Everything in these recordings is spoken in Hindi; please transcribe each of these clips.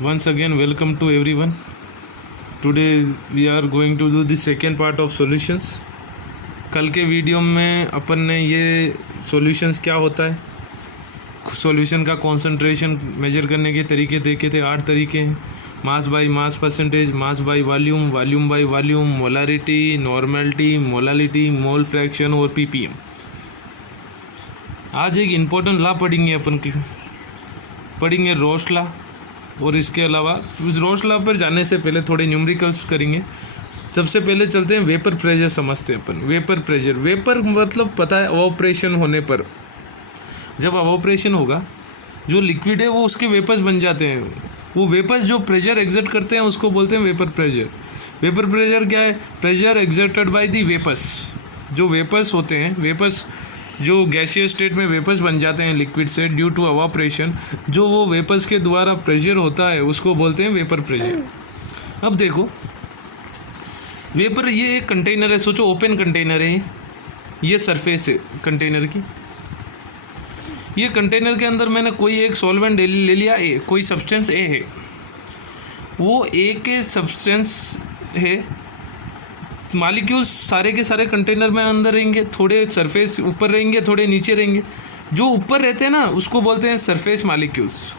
Once again, welcome to everyone. Today we are going to do the second part of solutions. कल के वीडियो में अपन ने ये सॉल्यूशंस क्या होता है, सॉल्यूशन का कंसंट्रेशन मेजर करने के तरीके देखे थे। 8 तरीके हैं: mass by mass percentage, mass by volume, volume by volume, molarity, normality, molality, mole fraction और पीपीएम। आज एक इम्पोर्टेंट लॉ पढ़ेंगे रोस्ट लॉ। और इसके अलावा उस रोस्ट लॉ पर जाने से पहले थोड़े न्यूमेरिकल्स करेंगे। सबसे पहले चलते हैं वेपर प्रेशर समझते हैं अपन। वेपर प्रेशर, वेपर मतलब पता है अवोपरेशन होने पर, जब अवोपरेशन होगा जो लिक्विड है वो उसके वेपर्स बन जाते हैं। वो वेपर्स जो प्रेशर एग्जर्ट करते हैं उसको बोलते हैं वेपर प्रेशर। वेपर प्रेशर क्या है? Pressure exerted by the vapours. जो वेपर्स होते हैं, वेपर्स जो गैसियस स्टेट में वेपर्स बन जाते हैं लिक्विड से ड्यू टू अवापरेशन, जो वो वेपर्स के द्वारा प्रेशर होता है उसको बोलते हैं वेपर प्रेशर। अब देखो, वेपर ये एक कंटेनर है, सोचो ओपन कंटेनर है, ये सरफेस है कंटेनर की। ये कंटेनर के अंदर मैंने कोई एक सॉल्वेंट ले लिया, ए, कोई सब्सटेंस ए है। वो ए के सब्सटेंस है, मॉलिक्यूल्स सारे के सारे कंटेनर में अंदर रहेंगे, थोड़े सरफेस ऊपर रहेंगे, थोड़े नीचे रहेंगे। जो ऊपर रहते हैं ना उसको बोलते हैं सरफेस मॉलिक्यूल्स,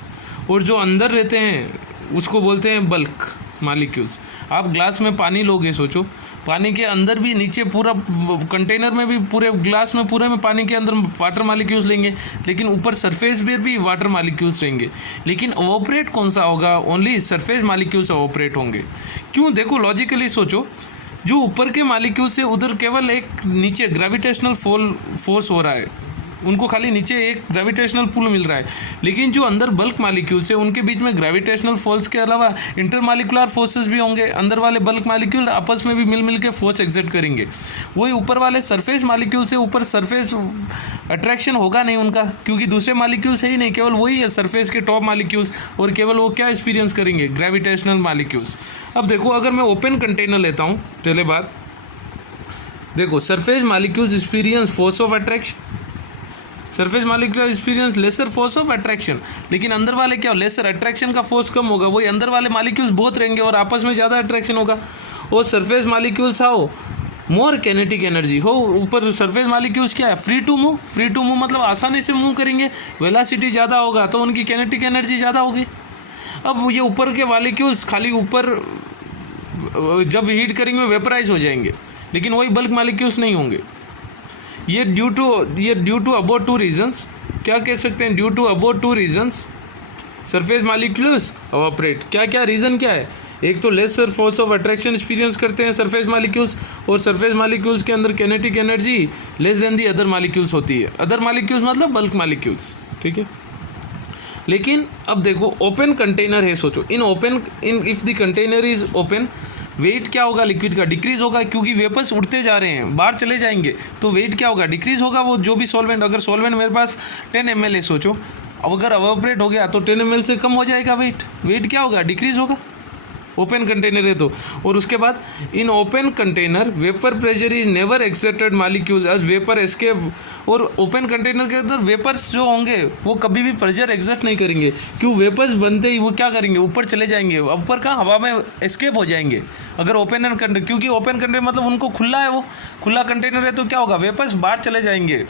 और जो अंदर रहते हैं उसको बोलते हैं बल्क मॉलिक्यूल्स। आप ग्लास में पानी लोगे, सोचो पानी के अंदर भी नीचे पूरा कंटेनर में भी पूरे ग्लास में पूरे में पानी के अंदर वाटर मॉलिक्यूल्स लेंगे, लेकिन ऊपर सरफेस पर भी वाटर मॉलिक्यूल्स रहेंगे। लेकिन अवोपरेट कौन सा होगा? ओनली सरफेस मॉलिक्यूल्स अवोपरेट होंगे। क्यों? देखो लॉजिकली सोचो, जो ऊपर के मॉलिक्यूल से उधर केवल एक नीचे ग्रेविटेशनल फोर्स हो रहा है, उनको खाली नीचे एक ग्रेविटेशनल पुल मिल रहा है। लेकिन जो अंदर बल्क मॉलिक्यूल्स है उनके बीच में ग्रेविटेशनल फोर्स के अलावा इंटरमॉलिक्यूलर फोर्सेस भी होंगे। अंदर वाले बल्क मॉलिक्यूल आपस में भी मिल के फोर्स एग्जर्ट करेंगे। वही ऊपर वाले सरफेस मॉलिक्यूल से ऊपर सरफेस अट्रैक्शन होगा नहीं उनका, क्योंकि दूसरे मॉलिक्यूल्स है ही नहीं, केवल वही है सरफेस के टॉप मॉलिक्यूल्स, और केवल वो क्या एक्सपीरियंस करेंगे? Gravitational molecules. अब देखो, अगर मैं ओपन कंटेनर लेता हूँ, पहले बात देखो, surface molecules experience force of attraction, surface molecule experience lesser force of attraction. लेकिन अंदर वाले क्या? लेसर अट्रैक्शन का फोर्स कम होगा, वही अंदर वाले मॉलिक्यूल्स बहुत रहेंगे और आपस में ज़्यादा अट्रैक्शन होगा। और सरफेस मॉलिक्यूल्स आओ मोर कैनेटिक एनर्जी हो। ऊपर सरफेस मॉलिक्यूल्स क्या है? Free to move. Free to move मतलब आसानी से मूव करेंगे, वेलोसिटी ज़्यादा होगा तो उनकी कैनेटिक एनर्जी ज़्यादा होगी। अब ये ऊपर के मॉलिक्यूल्स खाली ऊपर जब हीट करेंगे वेपराइज हो जाएंगे, लेकिन वही बल्क मॉलिक्यूल्स नहीं होंगे। ये ड्यू टू अबाउट 2 रीजन्स। क्या कह सकते हैं? Due to about 2 reasons surface molecules evaporate. क्या रीज़न क्या है? एक तो lesser force of attraction experience करते हैं सरफेस मॉलिक्यूल्स, और सरफेस मॉलिक्यूल्स के अंदर kinetic energy less than the other molecules होती है। अदर मॉलिक्यूल्स मतलब बल्क मॉलिक्यूल्स, ठीक है। लेकिन अब देखो, ओपन कंटेनर है, सोचो if the container is open, wait क्या होगा लिक्विड का? डिक्रीज होगा, क्योंकि वेपर्स उड़ते जा रहे हैं, बाहर चले जाएंगे, तो वेट क्या होगा? डिक्रीज होगा। वो जो भी सॉल्वेंट, अगर सॉल्वेंट मेरे पास 10 ml है, सोचो अब अगर अवोपरेट हो गया तो 10 ml से कम हो जाएगा वेट क्या होगा? डिक्रीज होगा, ओपन कंटेनर है तो। और उसके बाद in open container vapour pressure is never exerted molecules as vapour escape. और ओपन कंटेनर के अंदर वेपर्स जो होंगे वो कभी भी प्रेशर एक्सर्ट नहीं करेंगे, क्यों? वेपर्स बनते ही वो क्या करेंगे? ऊपर चले जाएंगे। ऊपर का हवा में एस्केप हो जाएंगे अगर ओपन कंटेनर, क्योंकि ओपन कंटेनर मतलब उनको खुला है, वो खुला कंटेनर है, तो क्या होगा? वेपर्स बाहर चले जाएंगे,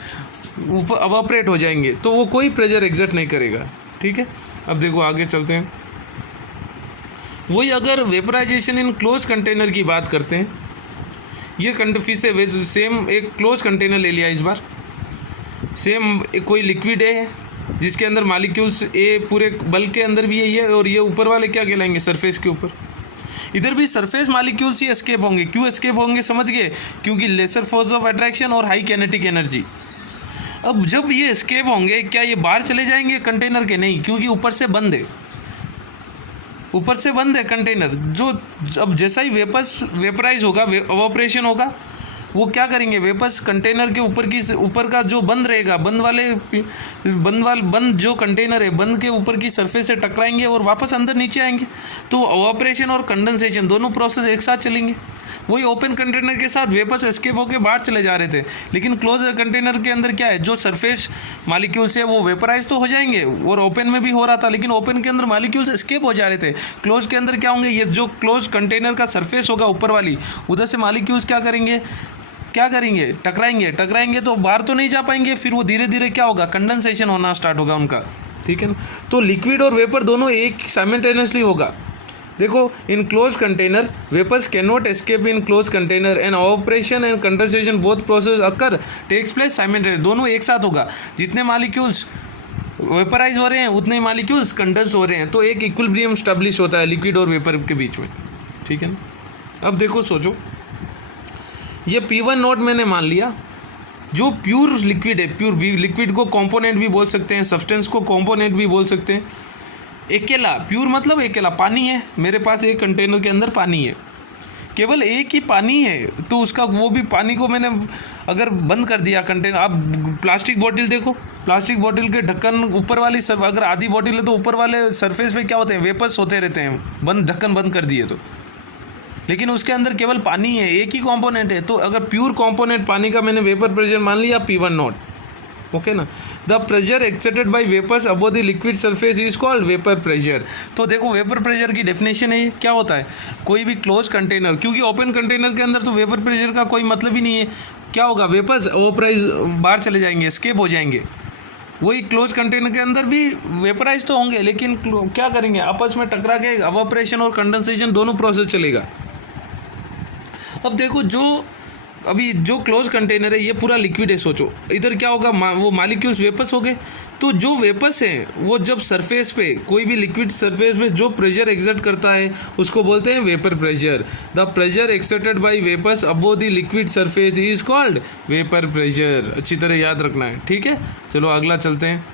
ऊपर अवोपरेट हो जाएंगे, तो वो कोई प्रेशर एक्सर्ट नहीं करेगा, ठीक है। अब देखो आगे चलते हैं। वही अगर वेपराइजेशन इन क्लोज कंटेनर की बात करते हैं, ये फिर से सेम एक क्लोज कंटेनर ले लिया इस बार, सेम कोई लिक्विड है जिसके अंदर मॉलिक्यूल्स ए पूरे बल्क के अंदर भी यही है, और ये ऊपर वाले क्या कहलाएंगे? सरफेस के ऊपर। इधर भी सरफेस मॉलिक्यूल्स ही एस्केप होंगे। क्यों एस्केप होंगे? समझ गए? क्योंकि लेसर फोर्स ऑफ अट्रैक्शन और हाई कैनेटिक एनर्जी। अब जब ये एस्केप होंगे, क्या ये बाहर चले जाएंगे कंटेनर के? नहीं, क्योंकि ऊपर से बंद है, ऊपर से बंद है कंटेनर। जो अब जैसा ही वेपराइज होगा, अवोपरेशन होगा, वो क्या करेंगे, वेपर्स कंटेनर के ऊपर का जो बंद रहेगा, बंद जो कंटेनर है, बंद के ऊपर की सरफेस से टकराएंगे और वापस अंदर नीचे आएंगे। तो इवापोरेशन और कंडेंसेशन दोनों प्रोसेस एक साथ चलेंगे। वही ओपन कंटेनर के साथ वेपर्स एस्केप होकर बाहर चले जा रहे थे, लेकिन क्लोज कंटेनर के अंदर क्या है, जो सरफेस मॉलिक्यूल्स है वो वेपराइज तो हो जाएंगे, और ओपन में भी हो रहा था, लेकिन ओपन के अंदर मॉलिक्यूल्स एस्केप हो जा रहे थे। क्लोज के अंदर क्या होंगे, ये जो क्लोज कंटेनर का सरफेस होगा ऊपर वाली, उधर से मॉलिक्यूल्स क्या करेंगे, टकराएंगे तो बाहर तो नहीं जा पाएंगे। फिर वो धीरे धीरे क्या होगा, कंडेंसेशन होना स्टार्ट होगा उनका, ठीक है ना। तो लिक्विड और वेपर दोनों एक साइमल्टेनियसली होगा। देखो, in close container vapours can not escape in close container and evaporation and condensation both process occur takes place simultaneous, दोनों एक साथ होगा। जितने मॉलिक्यूल्स वेपराइज हो रहे हैं उतने मॉलिक्यूल्स कंडेंस हो रहे हैं, तो एक इक्विलिब्रियम स्टैब्लिश होता है लिक्विड और वेपर के बीच में, ठीक है ना। अब देखो, सोचो, ये P1 नोट मैंने मान लिया, जो प्योर लिक्विड है, प्योर लिक्विड को कंपोनेंट भी बोल सकते हैं, सब्सटेंस को कंपोनेंट भी बोल सकते हैं। अकेला प्योर मतलब अकेला पानी है, मेरे पास एक कंटेनर के अंदर पानी है, केवल एक ही पानी है, तो उसका वो भी पानी को मैंने अगर बंद कर दिया कंटेनर। आप प्लास्टिक बॉटल देखो, प्लास्टिक बॉटल के ढक्कन ऊपर वाली अगर आधी बॉटल है तो ऊपर वाले सरफेस पे क्या होते हैं, वेपर्स होते रहते हैं, ढक्कन बंद कर दिए तो, लेकिन उसके अंदर केवल पानी है, एक ही कंपोनेंट है। तो अगर प्योर कंपोनेंट पानी का मैंने वेपर प्रेशर मान लिया P1 नॉट, ओके ना। The pressure exerted by vapours above the liquid surface is called vapour pressure. तो देखो, वेपर प्रेशर की डेफिनेशन है, ये क्या होता है, कोई भी क्लोज कंटेनर, क्योंकि ओपन कंटेनर के अंदर तो वेपर प्रेशर का कोई मतलब ही नहीं है, क्या होगा, वेपर्स वेपराइज बाहर चले जाएंगे, एस्केप हो जाएंगे। वही क्लोज कंटेनर के अंदर भी वेपराइज तो होंगे, लेकिन क्या करेंगे, आपस में टकरा के इवापोरेशन और कंडेंसेशन दोनों प्रोसेस चलेगा। अब देखो, जो क्लोज कंटेनर है ये पूरा लिक्विड है, सोचो इधर क्या होगा, वो मॉलिक्यूल्स वेपर्स हो गए। तो जो वेपर्स हैं वो जब सरफेस पे, कोई भी लिक्विड सरफेस पे जो प्रेशर एक्सर्ट करता है उसको बोलते हैं vapour pressure. The pressure exerted by vapours above the liquid surface is called vapour pressure. अच्छी तरह याद रखना है, ठीक है। चलो अगला चलते हैं,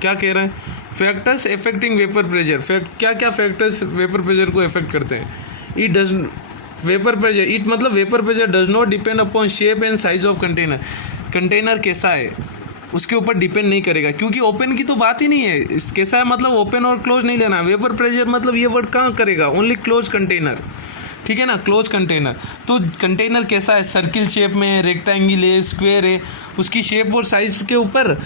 क्या कह रहा है, फैक्टर्स अफेक्टिंग वेपर प्रेशर। क्या क्या फैक्टर्स वेपर प्रेशर को अफेक्ट करते हैं। It does vapour pressure does not depend upon shape and size of container. Container कैसा है उसके ऊपर डिपेंड नहीं करेगा, क्योंकि ओपन की तो बात ही नहीं है, कैसा है मतलब ओपन और क्लोज नहीं लेना। वेपर प्रेशर मतलब ये वर्ड कहाँ करेगा, ओनली क्लोज कंटेनर, ठीक है ना, क्लोज कंटेनर। तो कंटेनर कैसा है, सर्किल शेप में, रेक्टेंगल है, स्क्वायर है, उसकी शेप और साइज के ऊपर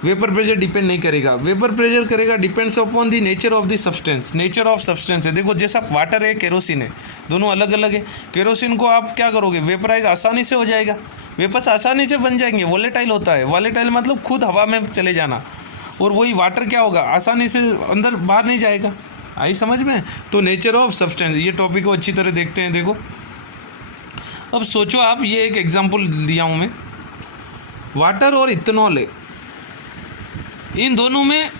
वेपर प्रेशर डिपेंड नहीं करेगा। वेपर प्रेशर करेगा depends upon the nature of the substance. Nature of substance है, देखो जैसा वाटर है, केरोसिन है, दोनों अलग अलग है। केरोसिन को आप क्या करोगे, वेपराइज आसानी से हो जाएगा, वेपर्स आसानी से बन जाएंगे। वॉलेटाइल होता है, वॉलेटाइल मतलब खुद हवा में चले जाना, और वही वाटर क्या होगा, आसानी से अंदर बाहर नहीं जाएगा। आई समझ में। तो नेचर ऑफ सब्सटेंस, ये टॉपिक को अच्छी तरह देखते हैं। देखो अब सोचो आप, ये एक एग्जाम्पल दिया हूँ मैं, वाटर और इथेनॉल है, इन दोनों में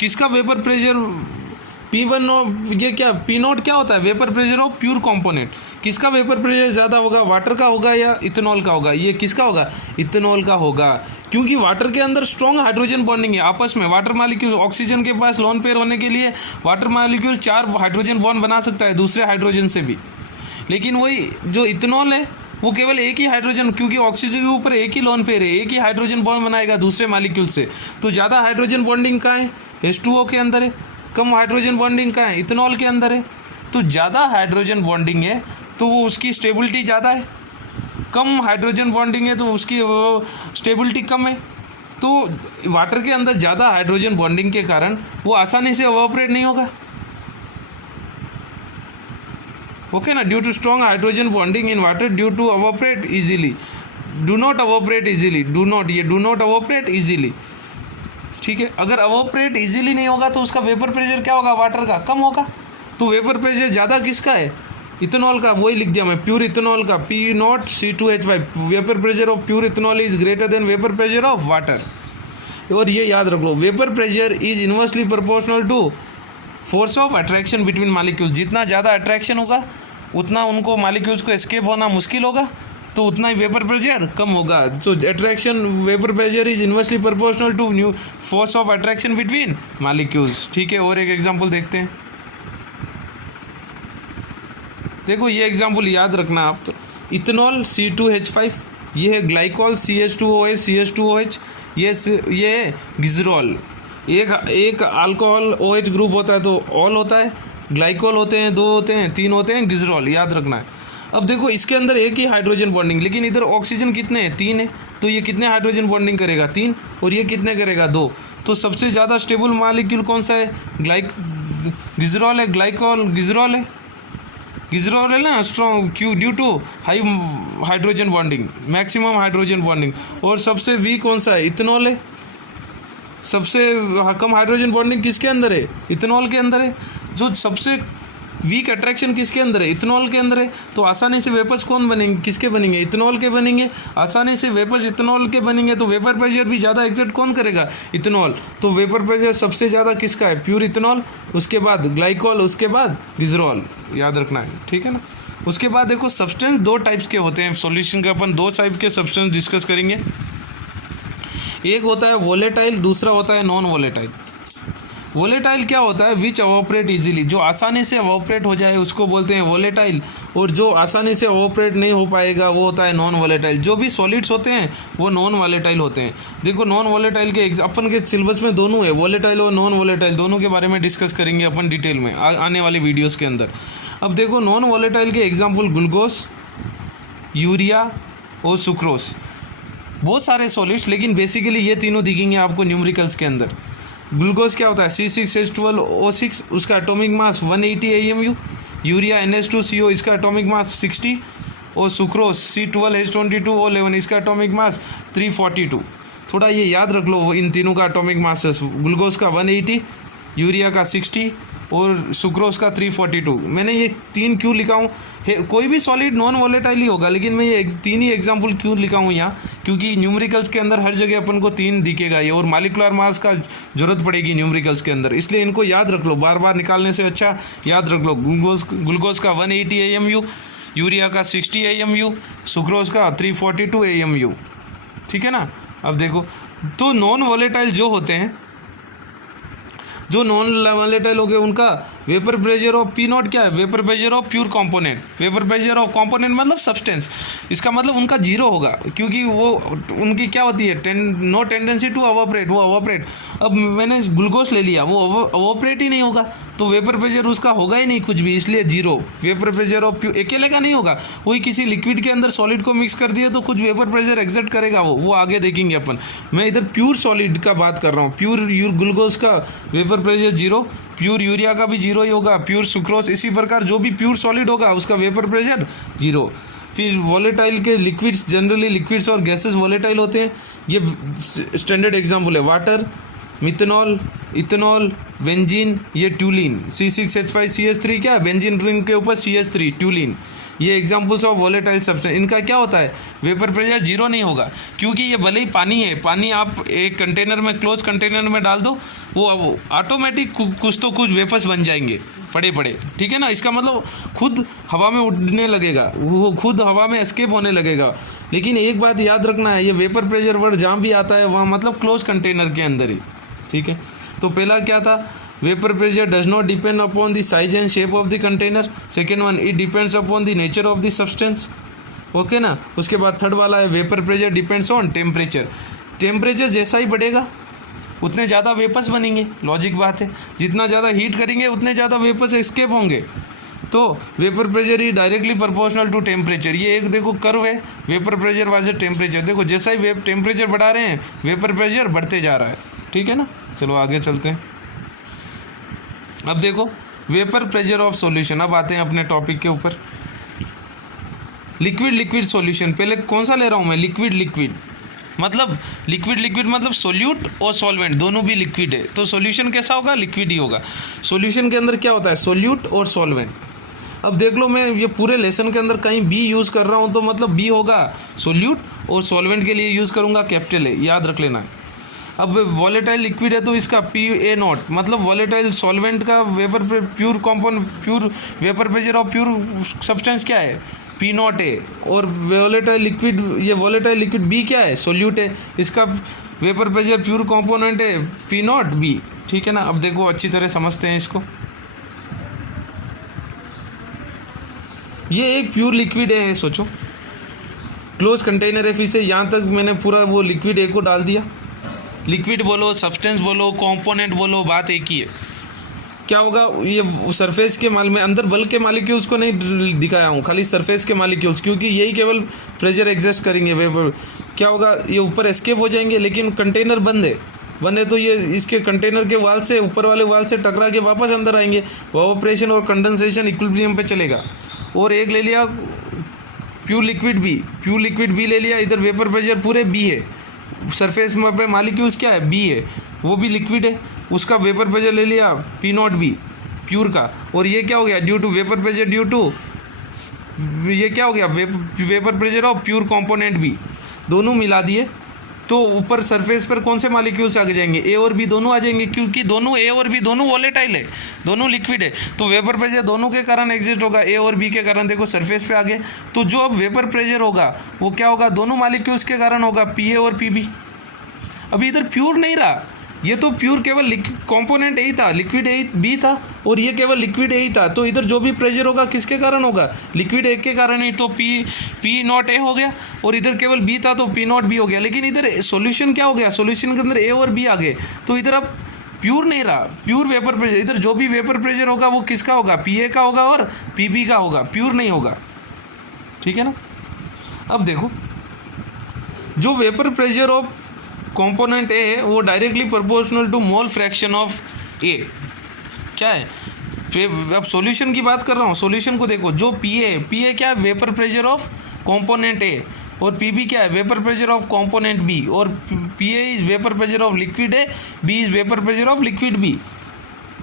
किसका वेपर प्रेशर P1 और ये क्या P0 क्या होता है, vapour pressure of pure component. किसका वेपर प्रेशर ज़्यादा होगा, वाटर का होगा या इथेनॉल का होगा। ये किसका होगा, इथेनॉल का होगा, क्योंकि वाटर के अंदर स्ट्रॉन्ग हाइड्रोजन बॉन्डिंग है आपस में। वाटर मॉलिक्यूल, ऑक्सीजन के पास लोन पेयर होने के लिए वाटर मॉलिक्यूल 4 हाइड्रोजन बॉन्ड बना सकता है दूसरे हाइड्रोजन से भी, लेकिन वही जो इथेनॉल है वो केवल एक ही हाइड्रोजन, क्योंकि ऑक्सीजन के ऊपर एक ही लोन पेयर है, एक ही हाइड्रोजन बॉन्ड बनाएगा दूसरे मॉलिक्यूल से। तो ज़्यादा हाइड्रोजन बॉन्डिंग कहाँ है, H2O के अंदर है। कम हाइड्रोजन बॉन्डिंग कहाँ है, इथेनॉल के अंदर है। तो ज़्यादा हाइड्रोजन बॉन्डिंग है तो वो उसकी स्टेबिलिटी ज़्यादा है, कम हाइड्रोजन बॉन्डिंग है तो उसकी स्टेबिलिटी कम है। तो वाटर के अंदर ज़्यादा हाइड्रोजन बॉन्डिंग के कारण वो आसानी से इवेपोरेट नहीं होगा, ओके ना। Due to strong hydrogen bonding in water, due to evaporate easily, do not evaporate easily, do not evaporate easily, ठीक है। अगर इवेपोरेट इजीली नहीं होगा तो उसका वेपर प्रेशर क्या होगा, वाटर का कम होगा। तो वेपर प्रेशर ज़्यादा किसका है, इथेनॉल का, वही लिख दिया मैं, प्योर इथेनॉल का, P0 C2H5। Vapour pressure of pure ethanol is greater than vapour pressure of water. और ये याद रख लो, vapour pressure is inversely proportional to force of attraction between molecules. जितना ज़्यादा अट्रैक्शन होगा उतना उनको मॉलिक्यूल्स को एस्केप होना मुश्किल होगा, तो उतना ही वेपर प्रेशर कम होगा। तो attraction, vapour pressure is inversely proportional to new force of attraction between molecules, ठीक है। और एक एग्जांपल देखते हैं, देखो ये एग्जांपल याद रखना आप। तो इथेनॉल C2H5, ये है ग्लाइकॉल CH2OH CH2OH, ये है ग्लिसरॉल। एक अल्कोहल OH ग्रुप होता है तो ऑल होता है, ग्लाइकॉल होते हैं 2 होते हैं, 3 होते हैं ग्लिसरॉल, याद रखना है। अब देखो इसके अंदर एक ही हाइड्रोजन बॉन्डिंग, लेकिन इधर ऑक्सीजन कितने हैं, 3 है, तो ये कितने हाइड्रोजन बॉन्डिंग करेगा, 3, और ये कितने करेगा, 2। तो सबसे ज़्यादा स्टेबल मॉलिक्यूल कौन सा है, ग्लिसरॉल है, ग्लाइकॉल ग्लिसरॉल है, ग्लिसरॉल है ना स्ट्रॉन्ग, क्यों, due to high hydrogen bonding, maximum hydrogen bonding. और सबसे वीक कौन सा है, इथेनॉल है। सबसे कम हाइड्रोजन बॉन्डिंग किसके अंदर है, इथेनॉल के अंदर है। जो सबसे वीक अट्रैक्शन किसके अंदर है, इथेनॉल के अंदर है। तो आसानी से वेपर्स कौन बनेंगे, किसके बनेंगे, इथेनॉल के बनेंगे। आसानी से वेपर्स इथेनॉल के बनेंगे, तो वेपर प्रेशर भी ज़्यादा एक्सर्ट कौन करेगा, इथेनॉल। तो वेपर प्रेशर सबसे ज़्यादा किसका है, प्योर इथेनॉल, उसके बाद ग्लाइकॉल, उसके बाद ग्लिसरॉल, याद रखना है, ठीक है ना। उसके बाद देखो सब्सटेंस 2 टाइप्स के होते हैं सॉल्यूशन के, अपन 2 टाइप के सब्सटेंस डिस्कस करेंगे। एक होता है वोलेटाइल, दूसरा होता है नॉन वोलेटाइल। वोलेटाइल क्या होता है, विच अवोपरेट इजीली, जो आसानी से अवोपरेट हो जाए उसको बोलते हैं वोलेटाइल, और जो आसानी से अवोपरेट नहीं हो पाएगा वो होता है नॉन वोलेटाइल। जो भी सॉलिड्स होते हैं वो नॉन वोलेटाइल होते हैं। देखो नॉन वोलेटाइल के अपन के सिलेबस में दोनों है, वोलेटाइल और नॉन वोलेटाइल, दोनों के बारे में डिस्कस करेंगे अपन डिटेल में आने वाली वीडियोज़ के अंदर। अब देखो नॉन वोलेटाइल के एग्जाम्पल ग्लूकोज, यूरिया और सुक्रोज, बहुत सारे सॉलिड्स, लेकिन बेसिकली ये तीनों दिखेंगे आपको न्यूमेरिकल्स के अंदर। ग्लूकोज क्या होता है, C6H12O6, उसका atomic mass 180 AMU। Urea NH2CO, इसका एटॉमिक मास 60। और सुक्रोज C12H22O11, इसका एटॉमिक मास 342। थोड़ा ये याद रख लो इन तीनों का एटॉमिक मास, ग्लूकोज का 180, यूरिया का 60 और सुक्रोज का 342। मैंने ये 3 क्यों लिखा हूँ, कोई भी सॉलिड नॉन वोलेटाइल ही होगा, लेकिन मैं ये 3 ही एग्जांपल क्यों लिखा हूँ यहाँ, क्योंकि न्यूमेरिकल्स के अंदर हर जगह अपन को 3 दिखेगा ये, और मॉलिक्यूलर मास का जरूरत पड़ेगी न्यूमेरिकल्स के अंदर, इसलिए इनको याद रख लो, बार बार निकालने से अच्छा याद रख लो। ग्लूकोज का 180 AMU, यूरिया का 60 AMU, सुक्रोज का 342 AMU, ठीक है ना। अब देखो तो नॉन वोलेटाइल जो होते हैं, जो नॉन वोलेटाइल हो गए, उनका वेपर प्रेशर ऑफ P0 क्या है, vapour pressure of pure component. Vapour pressure of component मतलब सब्सटेंस, इसका मतलब उनका 0 होगा, क्योंकि वो उनकी क्या होती है, नो टेंडेंसी टू अवोपरेट, वो अवोपरेट। अब मैंने ग्लूकोज ले लिया, वो अवोपरेट ही नहीं होगा, तो वेपर प्रेशर उसका होगा ही नहीं कुछ भी, इसलिए 0। वेपर प्रेशर ऑफ प्योर अकेले का नहीं होगा, वही किसी लिक्विड के अंदर सॉलिड को मिक्स कर दिया तो कुछ वेपर प्रेशर एक्सर्ट करेगा, वो आगे देखेंगे अपन। मैं इधर प्योर सॉलिड का बात कर रहा हूँ। प्योर ग्लूकोज का वेपर प्रेशर 0, प्योर यूरिया का भी 0 ही होगा, प्योर सुक्रोज, इसी प्रकार जो भी प्योर सॉलिड होगा उसका वेपर प्रेशर 0। फिर वोलेटाइल के लिक्विड्स, जनरली लिक्विड्स और गैसेस वोलेटाइल होते हैं। ये स्टैंडर्ड एग्जांपल है, वाटर, मिथेनॉल, इथेनॉल, बेंजीन, ये ट्यूलिन, C6H5CH3 क्या है, बेंजीन रिंग के ऊपर CH3, ट्यूलिन, ये एग्जांपल्स ऑफ वोलेटाइल सब्सटेंस। इनका क्या होता है, वेपर प्रेशर 0 नहीं होगा, क्योंकि ये भले ही पानी है, पानी आप एक कंटेनर में, क्लोज कंटेनर में डाल दो, वो ऑटोमेटिक कुछ तो कुछ वेपर्स बन जाएंगे पड़े पड़े, ठीक है ना। इसका मतलब खुद हवा में उड़ने लगेगा, वो खुद हवा में एस्केप होने लगेगा। लेकिन एक बात याद रखना है, ये वेपर प्रेशर वर्ड जहाँ भी आता है वहाँ मतलब क्लोज कंटेनर के अंदर ही, ठीक है। तो पहला क्या था, vapour pressure does not depend upon the size and shape of the container. Second one, it depends upon the nature of the substance, okay ना। उसके बाद थर्ड वाला है, vapour pressure depends on temperature. Temperature जैसा ही बढ़ेगा उतने ज़्यादा वेपर्स बनेंगे, लॉजिक बात है। जितना ज़्यादा हीट करेंगे उतने ज़्यादा वेपर्स एस्केप होंगे। तो वेपर प्रेशर ही डायरेक्टली प्रोपोर्शनल टू टेम्परेचर। ये एक देखो कर्व है, वेपर प्रेशर वर्सेस टेम्परेचर। देखो जैसा ही टेम्परेचर बढ़ा रहे हैं वेपर प्रेशर बढ़ते जा रहा है, ठीक है ना। चलो आगे चलते हैं। अब देखो वेपर प्रेशर ऑफ सॉल्यूशन। अब आते हैं अपने टॉपिक के ऊपर, लिक्विड सॉल्यूशन। पहले कौन सा ले रहा हूँ मैं, लिक्विड मतलब लिक्विड मतलब सोल्यूट और सॉल्वेंट दोनों भी लिक्विड है, तो सॉल्यूशन कैसा होगा, लिक्विड ही होगा। सॉल्यूशन के अंदर क्या होता है, सोल्यूट और सॉल्वेंट। अब देख लो मैं ये पूरे लेसन के अंदर कहीं बी यूज़ कर रहा हूँ तो मतलब बी होगा सोल्यूट, और सॉल्वेंट के लिए यूज़ करूँगा कैपिटल ए, याद रख लेना। अब वॉलेटाइल लिक्विड है तो इसका PA0 मतलब वॉलेटाइल सॉल्वेंट का vapour pure compound, pure vapour pressure of pure substance क्या है, P0 है। और वॉलेटाइल लिक्विड, ये वॉलेटाइल लिक्विड B क्या है, सोल्यूट है, इसका वेपर प्रेशर प्योर कंपोनेंट है P0 B, ठीक है ना। अब देखो अच्छी तरह समझते हैं इसको। ये एक प्योर लिक्विड है, सोचो क्लोज कंटेनर है, फिर से यहाँ तक मैंने पूरा वो लिक्विड ए को डाल दिया। लिक्विड बोलो, सब्सटेंस बोलो, कंपोनेंट बोलो, बात एक ही है। क्या होगा, ये सरफेस के माल में अंदर बल्क के मालिक्यूल्स को नहीं दिखाया हूँ, खाली सरफेस के मालिक्यूल्स, क्योंकि यही केवल प्रेशर एग्जिस्ट करेंगे वेपर। क्या होगा, ये ऊपर एस्केप हो जाएंगे, लेकिन कंटेनर बंद है तो ये इसके कंटेनर के वाल से, ऊपर वाले वाल से टकरा के वापस अंदर आएंगे। इवेपोरेशन और कंडेंसेशन इक्विलिब्रियम पे चलेगा। और एक ले लिया प्योर लिक्विड बी ले लिया। इधर वेपर प्रेशर पूरे बी है, सरफेस पे मालिक्यूल्स क्या है, बी है, वो भी लिक्विड है, उसका वेपर प्रेशर ले लिया P0 बी प्योर का। और ये क्या हो गया, due to vapour pressure, due to ये क्या हो गया, vapour pressure of pure component B, दोनों मिला दिए तो ऊपर सरफेस पर कौन से मालिक्यूल्स आगे जाएंगे, ए और बी दोनों आ जाएंगे, क्योंकि दोनों ए और बी दोनों वोलेटाइल है, दोनों लिक्विड है। तो वेपर प्रेशर दोनों के कारण एग्जिस्ट होगा, ए और बी के कारण। देखो सरफेस पे आ गए, तो जो अब वेपर प्रेशर होगा वो क्या होगा, दोनों मालिक्यूल्स के कारण होगा, पी ए और पी बी। अभी इधर प्योर नहीं रहा, ये तो प्योर केवल कंपोनेंट ए ही था, लिक्विड ए बी था, और ये केवल लिक्विड ए ही था। तो इधर जो भी प्रेशर होगा किसके कारण होगा, लिक्विड ए के कारण ही, तो P0 ए हो गया। और इधर केवल बी था तो P0 बी हो गया। लेकिन इधर सॉल्यूशन क्या हो गया, सॉल्यूशन के अंदर ए और बी आ गए, तो इधर अब प्योर नहीं रहा, प्योर वेपर प्रेशर। इधर जो भी वेपर प्रेशर होगा वो किसका होगा, PA का होगा और PB का होगा, प्योर नहीं होगा। ठीक है ना। अब देखो, जो vapour pressure of component A है वो directly proportional to mole fraction of A. क्या है, अब सॉल्यूशन की बात कर रहा हूँ, सॉल्यूशन को देखो, जो PA क्या है, vapour pressure of component A, और PB क्या है, vapour pressure of component B, और PA is vapour pressure of liquid A, B is vapour pressure of liquid B.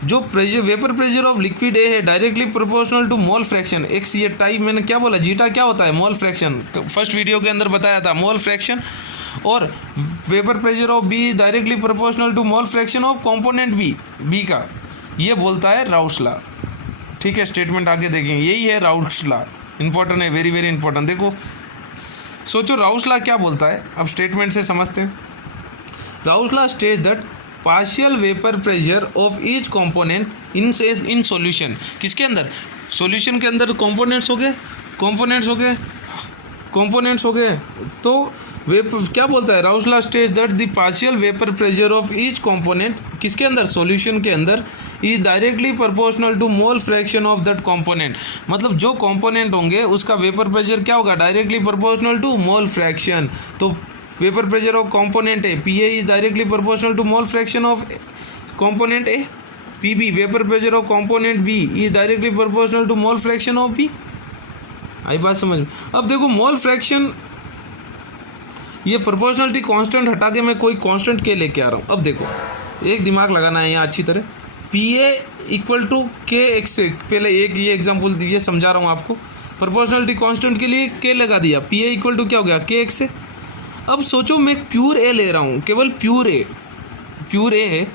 जो vapour pressure of liquid A है directly proportional to mole fraction X. ये टाइप मैंने क्या बोला, जीटा क्या होता है, मोल फ्रैक्शन, फर्स्ट वीडियो के अंदर बताया था, मोल फ्रैक्शन। और vapour pressure of B directly proportional to mole fraction of component B का, ये बोलता है राउल्ट्स लॉ। ठीक है, स्टेटमेंट आगे देखेंगे, यही है राउल्ट्स लॉ, इंपॉर्टेंट है, वेरी वेरी इंपॉर्टेंट। देखो सोचो राउल्ट्स लॉ क्या बोलता है, अब स्टेटमेंट से समझते हैं। Raoult's law states that partial vapour pressure of each component in solution, किसके अंदर, सॉल्यूशन के अंदर कंपोनेंट्स हो गए, तो वेपर क्या बोलता है, Raoult's law states that the partial vapour pressure of each component, किसके अंदर, सॉल्यूशन के अंदर, is directly proportional to mole fraction of that component. मतलब जो कंपोनेंट होंगे उसका वेपर प्रेशर क्या होगा, directly proportional to mole fraction. तो vapour pressure of component A, PA is directly proportional to mole fraction of component A. PB vapour pressure of component B is directly proportional to mole fraction of B। आई बात समझ में। अब देखो मोल फ्रैक्शन, ये प्रोपोर्शनलिटी कांस्टेंट हटा के मैं कोई कांस्टेंट के लेके आ रहा हूँ। अब देखो, एक दिमाग लगाना है यहाँ अच्छी तरह, PA इक्वल टू KX से, पहले एक ये एग्जांपल ये समझा रहा हूँ आपको, प्रोपोर्शनलिटी कांस्टेंट के लिए K लगा दिया, PA इक्वल टू क्या हो गया, KX से। अब सोचो मैं प्योर ए ले रहा हूँ, केवल प्योर ए है,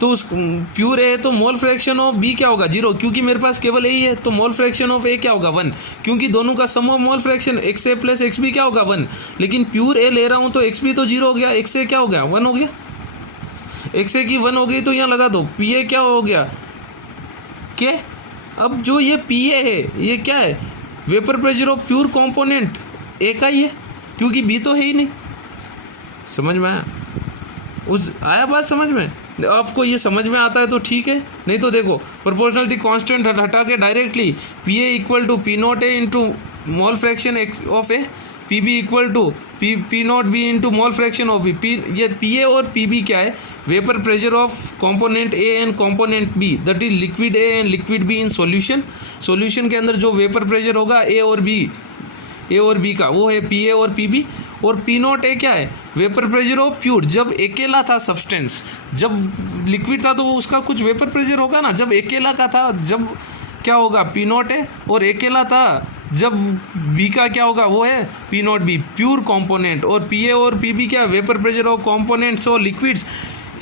तो उस प्योर ए है तो मोल फ्रैक्शन ऑफ बी क्या होगा, 0, क्योंकि मेरे पास केवल ए ही है। तो मोल फ्रैक्शन ऑफ ए क्या होगा, 1, क्योंकि दोनों का sum of mole fraction X A plus X B क्या होगा, 1। लेकिन प्योर ए ले रहा हूँ तो एक्स बी तो 0 हो गया, एक्स ए क्या हो गया, 1 हो गया, एक्स ए की 1 हो गई, तो यहाँ लगा दो, पी ए क्या हो गया, के। अब जो ये पी ए है ये क्या है, vapour pressure of pure component A का ही है, क्योंकि बी तो है ही नहीं। समझ में आया बात समझ में। आपको ये समझ में आता है तो ठीक है, नहीं तो देखो प्रोपोर्शनलिटी कांस्टेंट हटा के directly P A equal to P0 A into mole fraction X of A, PB equal to P0 B into mole fraction of B. ये PA और PB क्या है, vapour pressure of component A and component B, that is liquid A and liquid B in solution. Solution के अंदर जो वेपर प्रेशर होगा A और B का, वो है PA और PB। और P0 ए क्या है, वेपर प्रेशर ऑफ प्योर, जब अकेला था सब्सटेंस, जब लिक्विड था तो उसका कुछ वेपर प्रेशर होगा ना, जब अकेला का था, जब क्या होगा P0 ए, और अकेला था जब B का क्या होगा, वो है P0 B, प्योर कंपोनेंट। और PA और PB क्या, वेपर प्रेशर ऑफ कंपोनेंट्स और लिक्विड्स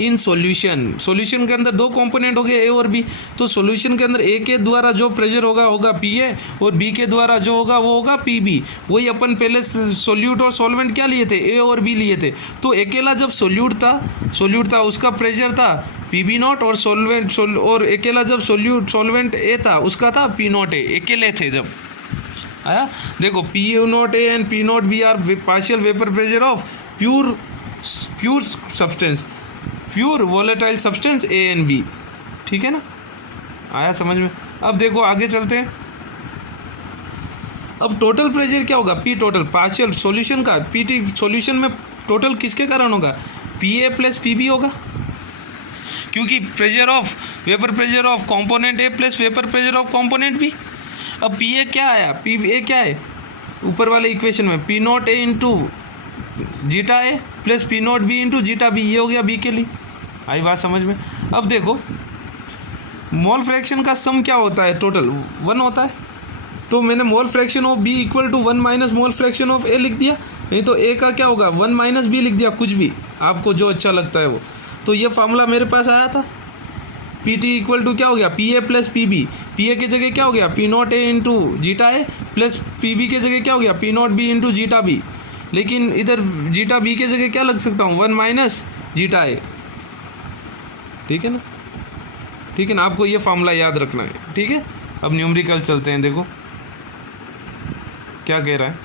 इन सॉल्यूशन। सॉल्यूशन के अंदर 2 कंपोनेंट हो गए A और B, तो सॉल्यूशन के अंदर A के द्वारा जो प्रेशर होगा PA, और B के द्वारा जो होगा वो होगा PB। वही अपन पहले सोल्यूट और सॉल्वेंट क्या लिए थे, A और B लिए थे। तो अकेला जब सोल्यूट था उसका प्रेशर था PB0, और सॉल्वेंट और अकेला जब सॉल्वेंट A था उसका था P0 A, अकेले थे जब। आया। देखो P0A and P0B are partial vapour pressure of pure substance, pure volatile substance A and B, ठीक है ना, आया समझ में। अब देखो आगे चलते हैं। अब टोटल प्रेशर क्या होगा, P टोटल पार्शियल सॉल्यूशन का, PT सॉल्यूशन में टोटल किसके कारण होगा, PA प्लस PB होगा, क्योंकि pressure of vapour pressure of component A plus vapour pressure of component B। अब PA क्या आया, PA क्या है ऊपर वाले इक्वेशन में, P0A into zeta A plus P0B into zeta B, ये हो गया B के लिए, आई बात समझ में। अब देखो मोल फ्रैक्शन का सम क्या होता है, टोटल 1 होता है, तो मैंने mole fraction of B equal to 1 minus mole fraction of A लिख दिया, नहीं तो A का क्या होगा 1 माइनस B लिख दिया, कुछ भी आपको जो अच्छा लगता है वो। तो ये फार्मूला मेरे पास आया था, PT इक्वल टू क्या हो गया PA प्लस PB, PA की जगह क्या हो गया P0A into zeta A plus PB की जगह क्या हो गया P0B इंटू जीटा B, लेकिन इधर जीटा B की जगह क्या लग सकता हूँ 1 माइनस जीटा A, ठीक है ना, ठीक है ना, आपको ये फार्मूला याद रखना है, ठीक है। अब न्यूमेरिकल चलते हैं, देखो क्या कह रहा है,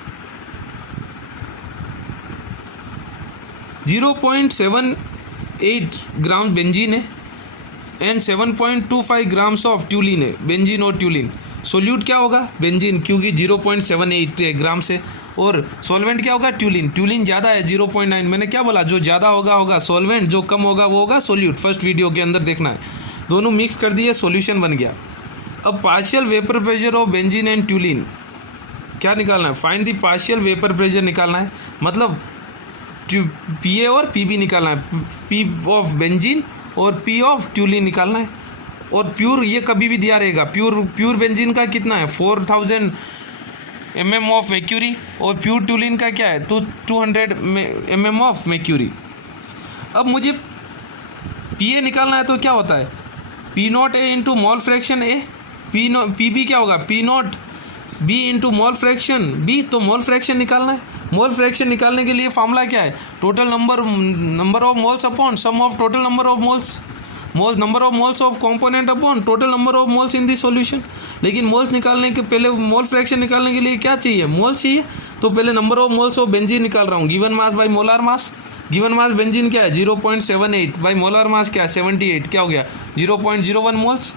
0.78 ग्राम बेंजीन है एंड 7.25 ग्राम्स ऑफ ट्यूलिन है, बेंजीन और ट्यूलिन। सोल्यूट क्या होगा बेंजीन, क्योंकि 0.78 ग्राम से, और सॉल्वेंट क्या होगा ट्यूलिन, ट्यूलिन ज़्यादा है 0.9, मैंने क्या बोला जो ज़्यादा होगा होगा सॉल्वेंट, जो कम होगा वो होगा सोल्यूट, फर्स्ट वीडियो के अंदर देखना है। दोनों मिक्स कर दिए, सॉल्यूशन बन गया। अब partial vapour pressure of benzene and toluene क्या निकालना है, find the partial vapour pressure निकालना है, मतलब PA और PB निकालना है, P ऑफ बेंजीन और P ऑफ ट्यूलिन निकालना है। और प्योर ये कभी भी दिया रहेगा, प्योर बेंजीन का कितना है 4000 mm ऑफ mercury, और प्योर ट्यूलिन का क्या है 200 mm ऑफ mercury। अब मुझे PA निकालना है, तो क्या होता है P0A into mole fraction A, PB क्या होगा P0B into mole fraction B, तो मोल फ्रैक्शन निकालना है। मोल फ्रैक्शन निकालने के लिए फार्मूला क्या है, total number of moles upon sum of total number of moles, number of moles of component upon total number of moles in the solution. लेकिन मोल्स निकालने के पहले, मोल फ्रैक्शन निकालने के लिए क्या चाहिए, मोल चाहिए, तो पहले number of moles of benzene निकाल रहा हूँ, given mass by molar mass, given mass benzene क्या है 0.78 बाई मोलार मास क्या है 78, क्या हो गया 0.01 मोल्स।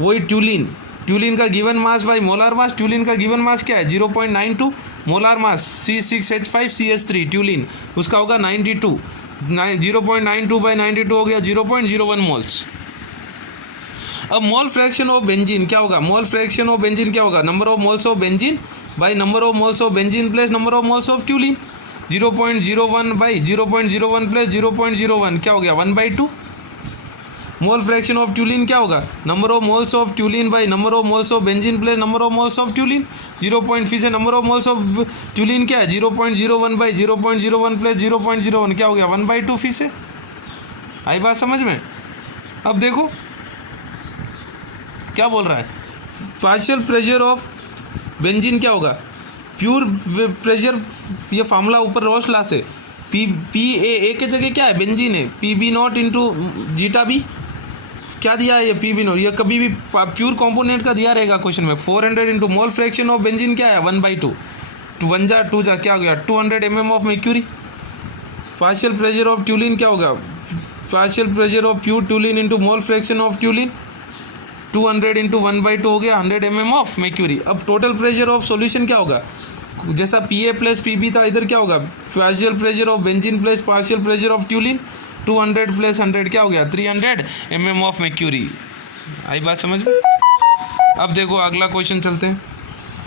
वही ट्यूलिन का given mass by molar mass, toluene का गिवन मास क्या है 0.92, मोलार मास C6H5CH3 ट्यूलिन, उसका होगा 92, 0.92 बाई 92 हो गया 0.01 मोल्स। अब मोल फ्रैक्शन ऑफ बेंजीन क्या होगा, मोल फ्रैक्शन ऑफ बेंजीन क्या होगा, number of moles of benzene by number of moles of benzene plus number of moles of toluene, 0.01 by 0.01 plus 0.01 क्या हो गया 1/2। मोल फ्रैक्शन ऑफ ट्यूलिन क्या होगा, number of moles of toluene by number of moles of benzene plus number of moles of toluene, 0. फिर से number of moles of toluene क्या है 0.01 बाई 0.01 प्लस 0.01 क्या हो गया 1/2। फिर से आई बात समझ में। अब देखो क्या बोल रहा है, पार्शियल प्रेशर ऑफ बेंजीन क्या होगा, प्योर प्रेशर, ये फार्मूला ऊपर रोल्स लॉ से, PA के जगह क्या है बेंजीन है, PB0 इंटू जीटा B, क्या दिया है ये PB0, ये कभी भी प्योर कंपोनेंट का दिया रहेगा क्वेश्चन में। 400 into mole fraction of benzene क्या है 1/2, 1 जा 2 जा क्या हो गया 200 mm of mercury। Partial pressure of toluene क्या होगा, partial pressure of pure toluene into mole fraction of toluene 200 into 1/2 हो गया 100 mm ऑफ mercury। अब टोटल प्रेशर ऑफ सॉल्यूशन क्या होगा, जैसा PA प्लस PB था, इधर क्या होगा partial pressure of benzene plus partial pressure of toluene, 200 plus 100 क्या हो गया 300 mm ऑफ mercury। आई बात समझ में। अब देखो अगला क्वेश्चन चलते हैं।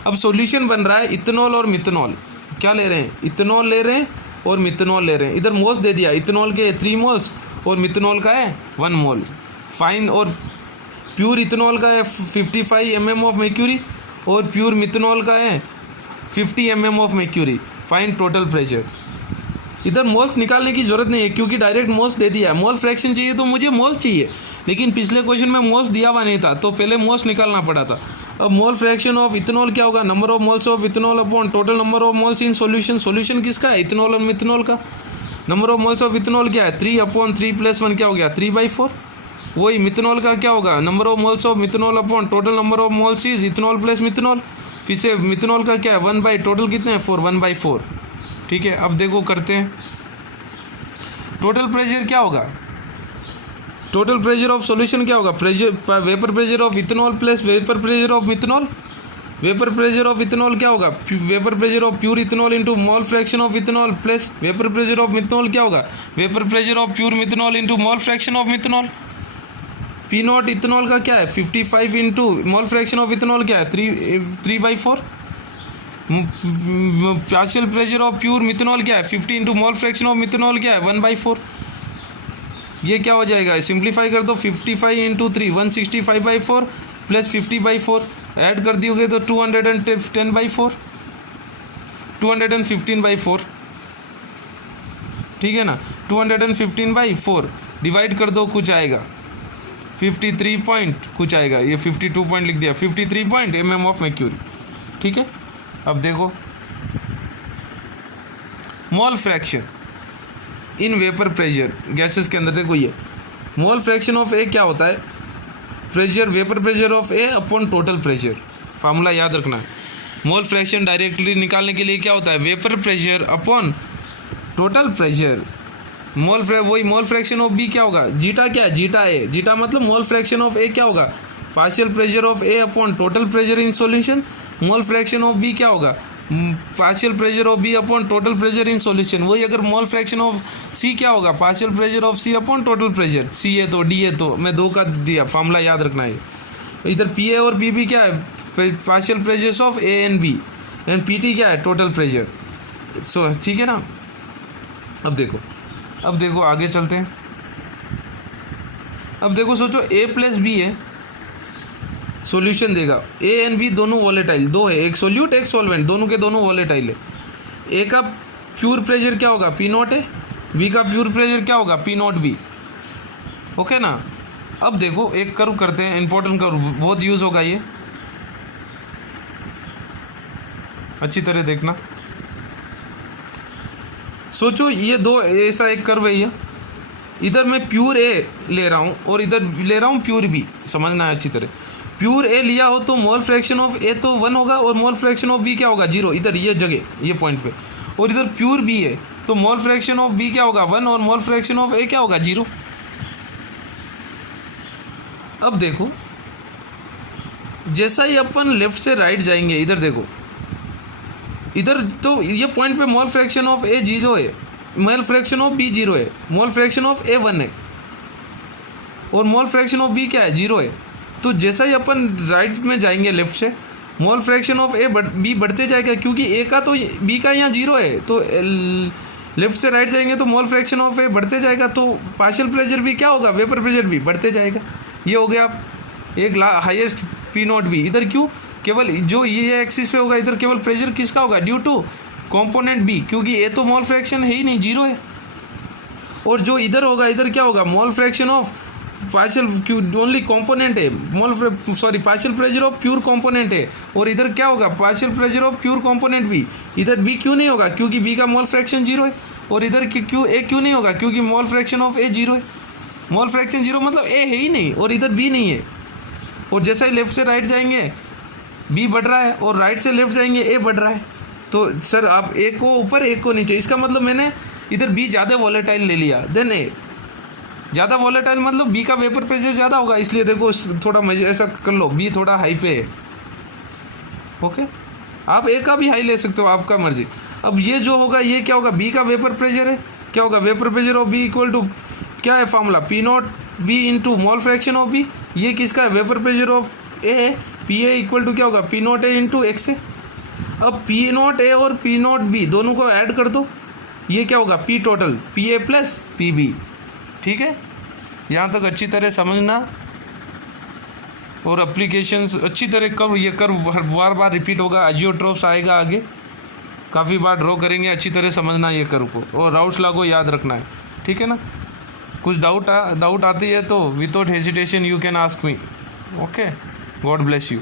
अब सॉल्यूशन बन रहा है इथेनॉल और मिथेनॉल, क्या ले रहे हैं इथेनॉल ले रहे हैं और मिथेनॉल ले रहे हैं। इधर मोल्स दे दिया, इथेनॉल के 3 मोल्स और मिथेनॉल का है 1 मोल। फाइन, और प्योर इथेनॉल का है 55 mm ऑफ mercury और प्योर मिथेनॉल का है 50 mm of mercury। Fine total pressure. इधर मोल्स निकालने की जरूरत नहीं है क्योंकि डायरेक्ट मोल्स दे दिया है। मोल फ्रैक्शन चाहिए तो मुझे मोल्स चाहिए, लेकिन पिछले क्वेश्चन में मोल्स दिया हुआ नहीं था तो पहले मोल्स निकालना पड़ा था। अब मोल फ्रैक्शन ऑफ इथेनॉल क्या होगा, number of moles of ethanol upon total number of moles in solution. Solution किसका है, इथेनॉल और मिथेनॉल का। Number of moles of ethanol क्या है 3/3 + 1 क्या हो गया 3/4। वही मिथेनॉल का क्या होगा, number of moles of methanol upon total number of moles is ethanol plus methanol. फिर से मिथेनॉल का क्या है 1 बाई टोटल कितने हैं 4 1 बाई 4। ठीक है, अब देखो करते हैं टोटल प्रेशर क्या होगा, टोटल प्रेशर ऑफ सॉल्यूशन क्या होगा, pressure vapour pressure of ethanol plus vapour pressure of methanol. Vapour pressure of ethanol क्या होगा, vapour pressure of pure ethanol into mole fraction of ethanol plus vapour pressure of methanol क्या होगा, vapour pressure of pure methanol into mole fraction of methanol. P not ethanol का क्या है 55 into mole fraction of ethanol क्या है 3/4। Partial pressure of pure methanol क्या है 50 into mole fraction of methanol क्या है 1/4। ये क्या हो जाएगा, सिंप्लीफाई कर दो 55 इंटू 3 165/4 प्लस 50/4 ऐड कर दियोगे तो 210/4 215/4। ठीक है ना, 215/4 डिवाइड कर दो, कुछ आएगा 53 पॉइंट कुछ आएगा, ये 52 पॉइंट लिख दिया 53 पॉइंट mm ऑफ mercury। ठीक है, अब देखो mole fraction in vapour pressure gases के अंदर, देखो ये मोल फ्रैक्शन ऑफ ए क्या होता है, pressure vapour pressure of A upon total pressure. Formula याद रखना है, मोल फ्रैक्शन डायरेक्टली निकालने के लिए क्या होता है vapour pressure upon total pressure. वही मोल फ्रैक्शन ऑफ बी क्या होगा, जीटा क्या है, जीटा ए, जीटा मतलब मोल फ्रैक्शन ऑफ ए क्या होगा, partial pressure of A upon total pressure in solution. Mole fraction of B क्या होगा, partial pressure of B upon total pressure in solution. वही अगर मोल फ्रैक्शन ऑफ सी क्या होगा, partial pressure of C upon total pressure. C है तो डी है तो मैं 2 का दिया, फार्मूला याद रखना है। इधर पी ए और पी बी क्या है, partial pressures of A and B, and P T क्या है टोटल प्रेशर। सो ठीक है ना, अब देखो आगे चलते हैं। अब देखो सोचो ए प्लस बी है, सॉल्यूशन देगा, ए एंड बी दोनों वॉलेटाइल, दो है, एक सोल्यूट एक सॉल्वेंट, दोनों के दोनों वॉलेटाइल है। ए का प्योर प्रेशर क्या होगा पी नॉट है, बी का प्योर प्रेशर क्या होगा पी नॉट बी। ओके ना, अब देखो एक कर्व करते हैं, इंपॉर्टेंट कर्व, बहुत यूज होगा ये, अच्छी तरह देखना। सोचो ये दो ऐसा एक कर्व है, ये इधर मैं प्योर ए ले रहा हूँ और इधर ले रहा हूँ प्योर बी, समझना है अच्छी तरह। प्योर ए लिया हो तो मोल फ्रैक्शन ऑफ ए तो 1 होगा और मोल फ्रैक्शन ऑफ बी क्या होगा 0, इधर ये जगह ये पॉइंट पे। और इधर प्योर बी है तो मोल फ्रैक्शन ऑफ बी क्या होगा 1 और मोल फ्रैक्शन ऑफ ए क्या होगा 0। अब देखो जैसा ही अपन लेफ्ट से राइट जाएंगे, इधर देखो, इधर तो ये पॉइंट पे मोल फ्रैक्शन ऑफ ए 0 है, मोल फ्रैक्शन ऑफ बी 0 है, मोल फ्रैक्शन ऑफ ए 1 है और मोल फ्रैक्शन ऑफ बी क्या है 0 है। तो जैसा ही अपन राइट में जाएंगे लेफ्ट से, mole fraction of A B बढ़ते जाएगा, क्योंकि ए का तो बी का यहाँ 0 है, तो लेफ्ट से राइट जाएंगे तो मोल फ्रैक्शन ऑफ ए बढ़ते जाएगा, तो पार्शियल प्रेशर भी क्या होगा, वेपर प्रेशर भी बढ़ते जाएगा। ये हो गया एक हाईएस्ट पी नॉट बी। इधर क्यों, केवल जो ये एक्सिस पे होगा इधर केवल प्रेशर किसका होगा, ड्यू टू कंपोनेंट बी, क्योंकि ए तो मोल फ्रैक्शन है ही नहीं, 0 है। और जो इधर होगा, इधर क्या होगा, mole fraction of partial only component है, partial pressure of pure component है। और इधर क्या होगा, partial pressure of pure component B. इधर बी क्यों नहीं होगा, क्योंकि बी का मोल फ्रैक्शन 0 है। और इधर क्यों ए क्यों नहीं होगा, क्योंकि मोल फ्रैक्शन ऑफ ए 0 है। मोल फ्रैक्शन 0 मतलब ए है ही नहीं, और इधर बी नहीं है। और जैसा ही लेफ्ट से राइट जाएंगे बी बढ़ रहा है और राइट से लेफ्ट जाएंगे ए बढ़ रहा है। तो सर आप ए को ऊपर ए को नीचे, इसका मतलब मैंने इधर बी ज़्यादा वॉलेटाइल ले लिया, देन ए ज़्यादा वॉलेटाइल मतलब बी का वेपर प्रेशर ज़्यादा होगा, इसलिए देखो थोड़ा मजे ऐसा कर लो, बी थोड़ा हाई पे है। ओके, आप ए का भी हाई ले सकते हो, आपका मर्जी। अब ये जो होगा ये क्या होगा, बी का वेपर प्रेशर है, क्या होगा, vapour pressure of B equal to क्या है formula, P naught B into mole fraction of B. ये किसका है, वेपर प्रेशर ऑफ ए है, पी ए इक्वल टू क्या होगा, P not a into x है। अब पी नॉट ए और पी नॉट बी दोनों को ऐड कर दो, ये क्या होगा, P total, P A plus P B. ठीक है, यहाँ तक अच्छी तरह समझना और एप्लीकेशंस अच्छी तरह कर, ये कर बार बार रिपीट होगा, अजियोट्रोप्स आएगा आगे, काफ़ी बार ड्रॉ करेंगे, अच्छी तरह समझना ये कर को, और राउट्स लॉ को याद रखना है। ठीक है ना, कुछ डाउट आती है तो without hesitation you can ask me. Okay, God bless you.